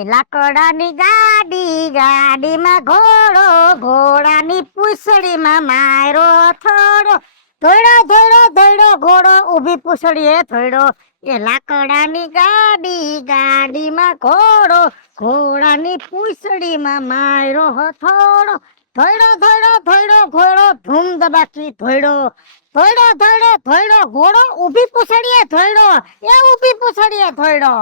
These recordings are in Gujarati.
એ લાકડાની ગાડી, ગાડીમાં ઘોડો, ઘોડાની પૂંછડીમાં માયરો થોડો, ધોયડો ધોયડો ધોયડો ઘોડો ઊભી પૂંછડીએ થોયડો. એ લાકડાની ગાડી, ગાડીમાં ઘોડો, ઘોડાની પૂંછડીમાં માયરો થોડો, ધોયડો ધોયડો ધોયડો ઘોડો ધૂમ દબાકી ધોયડો, ધોયડો ધોયડો ધોયડો ઘોડો ઊભી પૂંછડીએ થોયડો, એ ઊભી પૂંછડીએ થોયડો.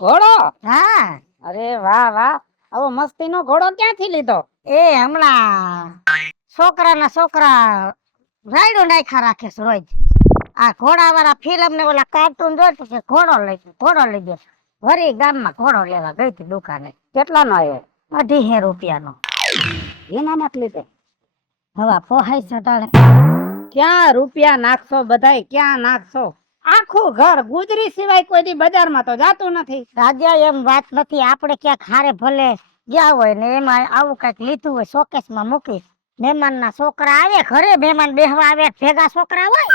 ઘોડો? હા. અરે વાહ વાહ, આવો મસ્તીનો ઘોડો ક્યાંથી લીધો? એ હમણાં છોકરાના છોકરા રાયડો નાખ્યા રાખે છે રોજ. આ ઘોડા વાળા ફિલ્મ ને ઓલા કાર્ટૂન જોઈ કે ઘોડો લઈ દે. વરી ગામમાં ઘોડો લેવા ગઈ હતી દુકાને. કેટલાનો આવ્યો? 250 રૂપિયાનો. એના માટે લીધો? હવા પોહાય છે તારે. ક્યાં રૂપિયા નાખશો બધાય, ક્યાં નાખશો? આખું ઘર ગુજરી સિવાય કોઈ દી બજારમાં તો જાતું નથી. રાજા એમ વાત નથી, આપણે ક્યાંક હારે ભલે ગયા હોય ને એમાં આવું કઈક લીધું હોય શોકેસમાં મૂકી, મહેમાનના છોકરા આવે ઘરે, મહેમાન બેહવા આવે ભેગા છોકરા હોય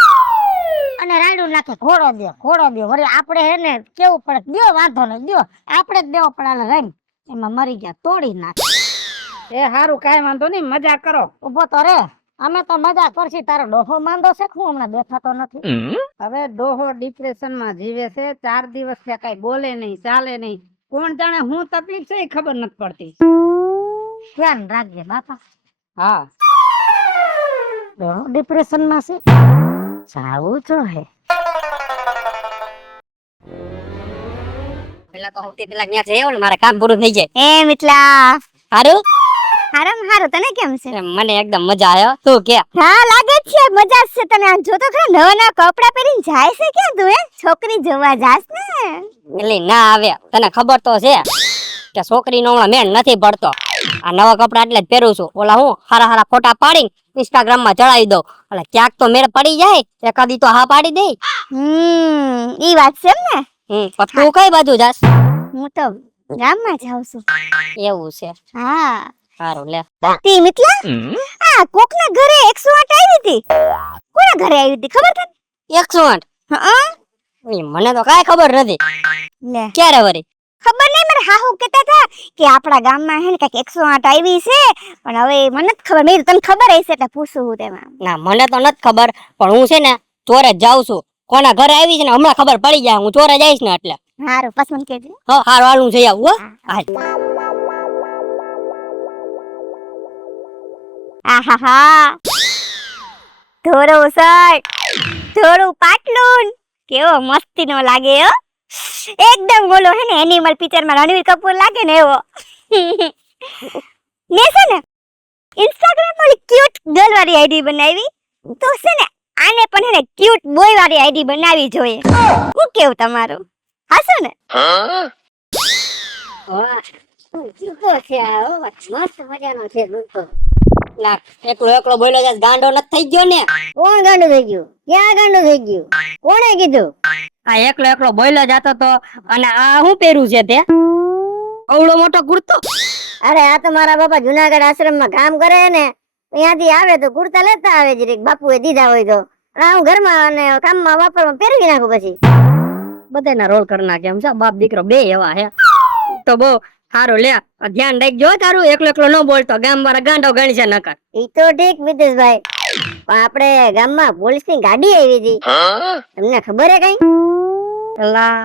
અને રાયડું નાખે ઘોડો દે વળી આપણે એને કેવું પડે દ્યો, વાંધો નહીં દ્યો, આપણે જ દેવો પડે રહીને એમાં મરી ગયા તોડી નાખે. એ હારું, કાંઈ વાંધો નહીં, મજા કરો. ઉભો તો રે, અમે તો મજા કરશી, તારો ડોહો માંદો છે હું હમણાં બેઠાતો નથી. હવે ડોહો ડિપ્રેશન માં જીવે છે, 4 દિવસ થી કઈ બોલે નહીં, ચાલે નહીં. કોણ જાણે હું તકલીફ છે એ ખબર નથી પડતી. ધ્યાન રાખજે બાપા. હા, ડોહો ડિપ્રેશન માં છે, જાવું જો હે. પેલા તો સૌથી પેલા ત્યાં જઈ આવું ને મારે કામ પૂરું થઈ જાય. એ મિત્લા, હારું? હારું તને કેમ છે? મને એકદમ મજા આવ્યો. તું કે? હા લાગે છે મજા છે તને. આ જો તો ખરા નવા નવા કપડા પહેરીને જાય છે ક્યાં તું? છોકરી જોવા જાસ ને? એટલે ના આવે, તને ખબર તો છે કે છોકરીનો હમણાં મેળ નથી પડતો. આ નવા કપડા એટલે જ પહેરું છું. ઓલા હું હારા હારા ફોટા પાડી ઇન્સ્ટાગ્રામ માં ચડાવી દઉં, એટલે ક્યાંક તો મેળ પડી જાય, એકાદી તો હા પાડી દે. ઈ વાત છે ને. પણ તું કઈ બાજુ જાસ? હું તો ગામમાં જાઉં છું. એવું છે? હા. સારું લે. તી મિત્લા, આ કોકના ઘરે 108 આવી હતી. કોના ઘરે આવી હતી ખબર તને? 108? હા. મને તો કાઈ ખબર નથી. લે ક્યારે વરી? ખબર નહીં, મારા હાહુ કહેતા હતા કે આપણા ગામમાં હે ને કઈક 108 આવી છે, પણ હવે મને નથી ખબર. મેં તને ખબર હશે એટલે પૂછું હું તેમાં. ના મને તો નથી ખબર, પણ હું છે ને ચોરે જ જાઉં છું. કોના ઘરે આવી છે ને હમણાં ખબર પડી જાય, હું ચોરે જઈશ ને એટલે. હારું, પછી મને કહેજે. હા હારું, હાલ હું જઈ આવું. હો હાલ. આહાહા, ધોળો શર્ટ, ધોળું પાટલું, કેવો મસ્તીનો લાગે હો. એકદમ બોલો હે ને એનિમલ પિક્ચર માં રણવીર કપૂર લાગે ને એવો. ને છે ને ઇન્સ્ટાગ્રામ પર ક્યુટ ગર્લ વાળી આઈડી બનાવી, તો છે ને આને પણ હે ને ક્યુટ બોય વાળી આઈડી બનાવી જોઈએ. હું કેવું તમારું? હાસો ને? જુતો છે આ, મસ્ત મજાનો છે જુતો. લા એકલો બોલ્યો જાય, ગાંડો નથી થઈ ગયો ને? કોણ ગાંડું થઈ ગયું? ક્યાં ગાંડું થઈ ગયું? કોણે કીધું? આ એકલો બોલ્યો જાતો તો. અને આ હું પહેર્યું છે તે? અવળો મોટો કુર્તો. અરે આ તો મારા બાપા જુનાગઢ આશ્રમમાં કામ કરે ને, ત્યાંથી આવે તો કુર્તા લેતા આવે જરીક, બાપુએ દીધા હોય તો. હું ઘરમાં અને કામમાં વાપરવા પહેરવી નાખું. પછી બધાના રોલ કરી નાખે એમ છે, બાપ દીકરો બે એવા હે. તો બહુ સારું લે, ધ્યાન રાખજો તારું. એકલો ન બોલતો, ગામ વાળા ગાંડો ગણી છે નકર. ઈ તો ઠીક મિતેશભાઈ, પણ આપણે ગામમાં પોલીસની ગાડી આવી હતી, તમને ખબર હે કઈ? એલા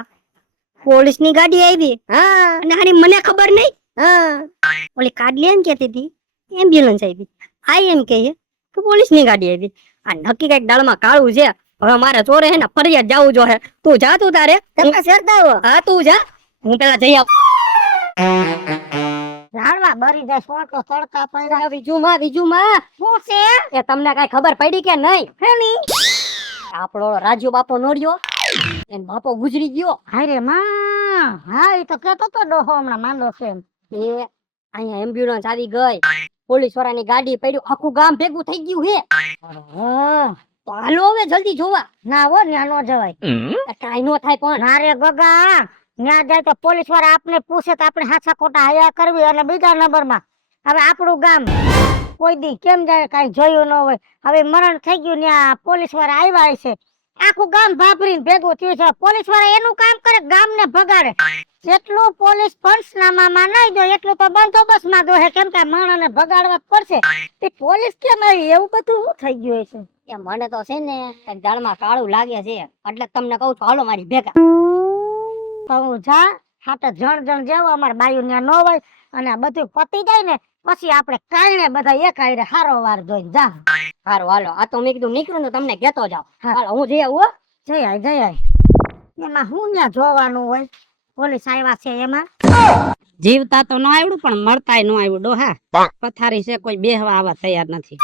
પોલીસની ગાડી આવી? હા. અને હારી મને ખબર નહીં. હા. ઓલી કાડલી એમ કેતી હતી એમ્બ્યુલન્સ આવી. આ એમ કહે કે પોલીસની ગાડી આવી. આ નક્કી કઈક દાળમાં કાળું છે. હવે મારે ચોરે હે ને ફરિયાદ જાવું જો હે. તું જા, તું તારે તમે સરતા હો. હા તું જા, હું પેલા જઈ આવું. ઝાડવા બરી જાય, સોટો તડકા પડ્યા. બીજુમાં શું છે? એ તમને કઈ ખબર પડી કે નહીં? હેની? આપણો રાજુ બાપો નોર્યો, એન બાપો ગુજરી ગયો. હાય માં, હા ઈ તો કેતો તો ડોહો હમણાં માંદો છે એમ. એ અહીંયા એમ્બ્યુલન્સ આવી ગઈ, પોલીસ વાળાની ગાડી પડ્યું, આખું ગામ ભેગું થઈ ગયું હે. હા. તો હાલો હવે જલ્દી જોવા. ના હો, ન્યા નો જવાય. કાઈ નો થાય પણ. ના રે ગગા, ન્યા જાય તો પોલીસ વાળા આપને પૂછે તો આપણે હાચા ખોટા હયા કરવી. અને બીજા નંબરમાં હવે આપણું ગામ કોઈ દી કેમ જાય કઈ જોયું ન હોય. હવે મરણ થઈ ગયું, ન્યા પોલીસ વાળા આવ્યા છે, આખું ગામ ભાભરીને ભેગું થયું છે. પોલીસ વાળા એનું કામ કરે, ગામને ભગાડે. જેટલું પોલીસ પંચનામામાં નહીં જો એટલું તો બંદોબસ્તમાં દોહે, કેમ કે માણસને ભગાડવા જ પડશે. તે પોલીસ કેમ આવી એવું બધું શું થઈ ગયું છે? એ મને તો છે ને કંઈક દાળમાં કાળું લાગે છે એટલે તમને કહું છું હાલો મારી ભેગા. તો હું જા હાટે જણ જેવો અમાર બાયું ન્યા ન હોય અને આ બધું પતી જાય ને પછી આપણે કારણે બધા એક આયરે હારો વાર જોઈને જા. સારું હાલો, આ તો મેં કીધું નીકળું ને તમને કહેતો જાવ. હા. હાલો હું જઈ આવું હો. જઈ આય. એમાં હું ન્યા જોવાનું હોય? પોલીસ આવ્યા છે એમાં? જીવતા તો ન આવડું પણ મળતાય ન આવડું. હા, પથારી છે, કોઈ બેહવા આવા તૈયાર નથી.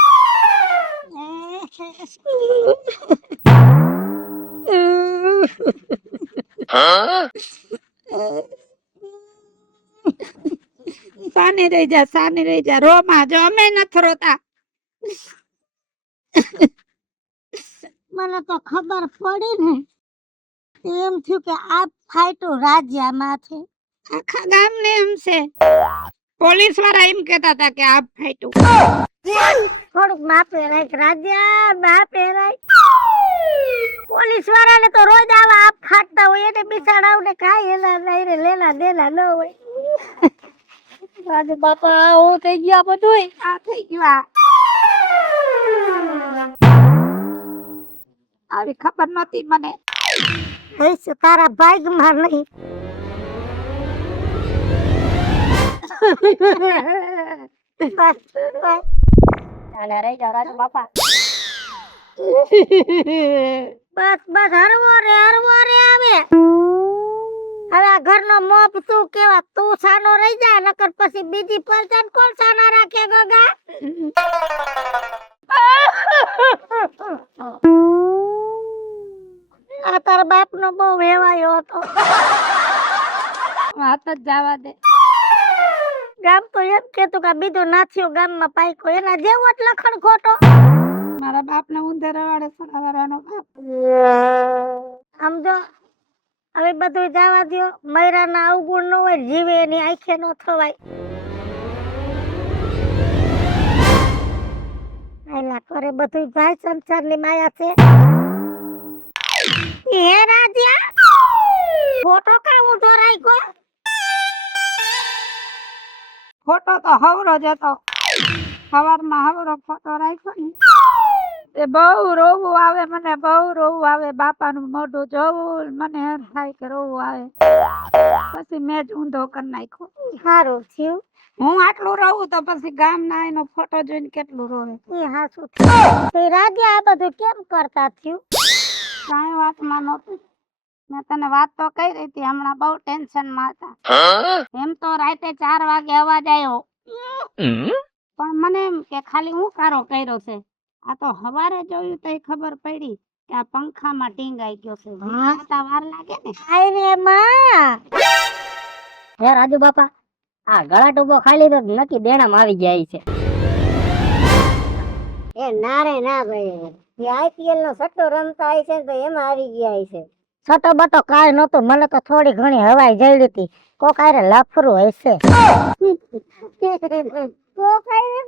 સાની રહી જા રોમાં જો અમે નથી રોતા. મને તો ખબર પડી ને એમ થયું કે આ ફાઈટું રાજ્યમાં છે. આખા ગામને એમ છે. પોલીસ વાળા એમ કેતા હતા કે આ ફાઈટું. થોડુંક માપે રાખ રાજ્યા, માપે રાખ. પોલીસ વાળાને તો રોજ આવા આપ ફાટતા હોય એને બિચારાઓને કાંઈ એના નહીં રે લેના દેના ન હોય. રાજુ બાપા હું થઈ ગયા બધું. આ થઈ ગયું. આવી ખબર નતી મને. હશે તારા ભાગમાં નહીં. અને રહી જાઓ રાજુ બાપા. બસ હરવો રે આવે. હવે આ ઘરનો મોપ તું કેવા તું સાનો રહી જા નકર પછી બીજી પરચાન કોણ સાના રાખે ગોગા? આ તારા બાપનો બહુ વેવાયો હતો. વાત જ જવા દે. ગામ તો એમ કેતું કે બીજો નાથિયો ગામમાં પાઈકો એના જેવો જ લખણ ખોટો. મારા બાપને ઊંધેરા વાળે સડાવવાનો બાપ. સમજો હવે બધું જવા દ્યો. મયરાના અવગુણ ન હોય, જીવે એની આંખે ન થવાય. એલા કરે બધું ભાઈ સંસારની માયા છે. હે રાજ્યા ફોટો કા ઊંધો રાખ્યો? ફોટો તો હવરો જ હતો. સવારમાં હવરો ફોટો રાખ્યો ને એ બહુ રોવું આવે મને, બહુ રોવું આવે. બાપાનું મોઢું જોવું મને એમ થાય કે રોવું આવે. પછી મેં જ ઊંધો કરી નાખ્યો. સારું થયું. હું આટલું રહું તો પછી ગામના એનો ફોટો જોઈને કેટલું રોવે. એ હાસું થયું. તે રાજ્યા આ બધું કેમ કરતા થયું? કાંઈ વાતમાં નહોતું. મેં તને વાત તો કહી રહી હતી, હમણાં બહુ ટેન્શનમાં હતા. એમ તો રાતે 4 વાગે અવાજ આવ્યો પણ મને એમ કે ખાલી હું કારો કર્યો છે. આ તો હવારે જોયું તો ખબર પડી કે આ પંખામાં ટીંગાઈ ગયો છે. વાર લાગે ને. આય રે માં. હે રાજુ બાપા આ ગળા ટૂંકો ખાલી તો નક્કી દેણામાં આવી ગયા છે. એ ના રે ના ભાઈ, એ આઈપીએલ નો સટ્ટો રમતા હોય છે તો એમાં આવી ગયા છે. સટ્ટો બટો કાંઈ નતો, મને તો થોડી ઘણી હવાઈ જઈ હતી. કોક આરે લફરું હશે. કોક આરે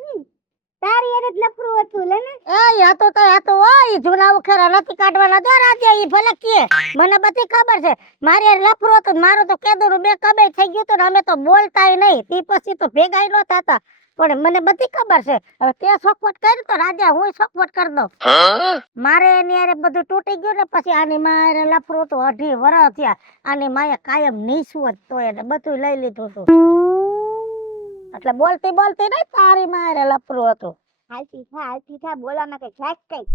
તારી એને જ લફરું હતું લે ને. એ હતો તો હતો ઓય જૂના ઉખેરા નથી કાઢવાના દો રાજ્ય. ઈ ભલે કે મને બધી ખબર છે મારી હારે લફરું હતું. મારું તો કેદું બે કબે થઈ ગયું હતું ને અમે તો બોલતાય નહીં. તી પછી તો ભેગાય ન થતા પણ મને બધી ખબર છે. હવે તે સપોર્ટ કર્યું તો રાજા હું સપોર્ટ કરી દઉં. મારે એની હારે બધું તૂટી ગયું ને પછી આની મારે લફરું હતું. 2.5 વર્ષ થયા. આની માએ કાયમ નીસવું જ તો એને બધું લઈ લીધું હતું. એટલે બોલતી નહીં તારી મારે લફરું હતું. હાલતી થા બોલામાં કઈ ઠેક કઈ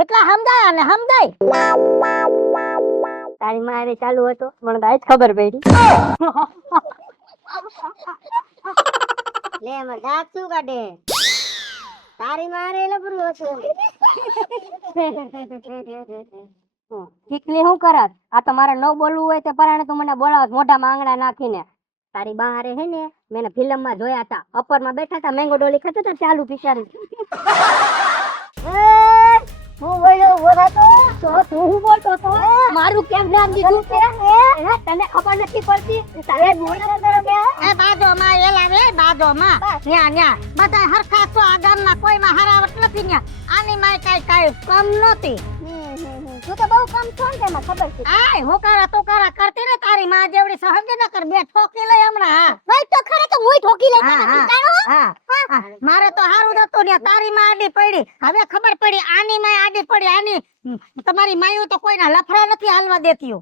એટલે સમજાય અને સમજાય. તારી મારે ચાલુ હતો મને તો આજ ખબર પડી. લે એમાં દાંત શું કાઢે? તારી મારે લફરું હતું. ઠીકલી શું કરત? આ તો મારે ન બોલવું હોય તો પરાણે તું મને બોલાવત મોઢામાં આંગળા નાખીને. તારી બહારે હે ને મેં ફિલ્મ માં જોયા હતા. અપર માં બેઠા હતા, મેંગો ડોલી ખાતા હતા ચાલુ પિક્ચર. હું બોલ્યો બોલાતો તો તું હું બોલતો તો મારું કેમ નામ દીધું છે? તને ખબર નથી પડતી? તારે બોલતા એ બાજોમાં એલા રે બાજોમાં ન્યા બધા હરખા છો. આ ગામમાં કોઈમાં હરાવટ નથી. ન્યા આની માય કાઈ કમ નહોતી. તું તો બહુ કમ છો ને તેમાં ખબર છે આય હોકારા તોકારા કરતી ને તારી માં જેવડી સહજ ન કર બે ઠોકી લઈ હમણાં હા ભાઈ તો ખરે તો હુંય ઠોકી લેતા હા, નથી હા. જાણો હા મારે તો હારું નતું ને તારી માં આડી પડી હવે ખબર પડી આની માં આડી પડી આની તમારી માયું તો કોઈના લફરા નથી હાલવા દેતી હો.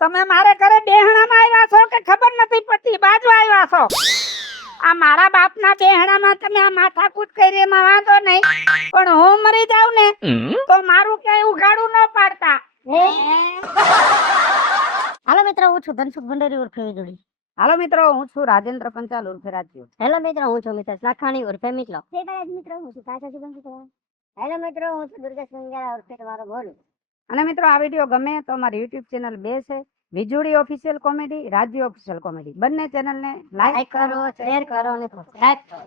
તમે મારે ઘરે બેહણામાં આવ્યા છો કે ખબર નથી પડતી બાજુ આવ્યા છો આ મારા બાપના બેહણામાં તમે આ માથાકૂટ કરી એમાં વાંધો નહીં પણ હું મરી જાઉં ને તો મારું ક્યાંય ઉઘાડું ન પાડતા હાલો મિત્રો હું છું ધનસુખ ભંડારી ઉર્ફે વીજળી. હાલો મિત્રો હું છું રાજેન્દ્ર પંચાલ ઉર્ફે રાજ્યો હેલો મિત્રો હું છું મિત્ર લાખાણી ઉર્ફે મિકલો. મિત્રો હું છું પાછા સુગંધી હેલો મિત્રો હું છું દુર્ગા સંગેરા ઉર્ફે તમારો બોલું. અને મિત્રો આ વિડીયો ગમે તો અમારી યુટ્યુબ ચેનલ બે છે વીજળી ઓફિશિયલ કોમેડી રાજ્ય ઓફિશિયલ કોમેડી બંને ચેનલને લાઈક લાઈક કરો શેર કરો અને સબસ્ક્રાઇબ કરો.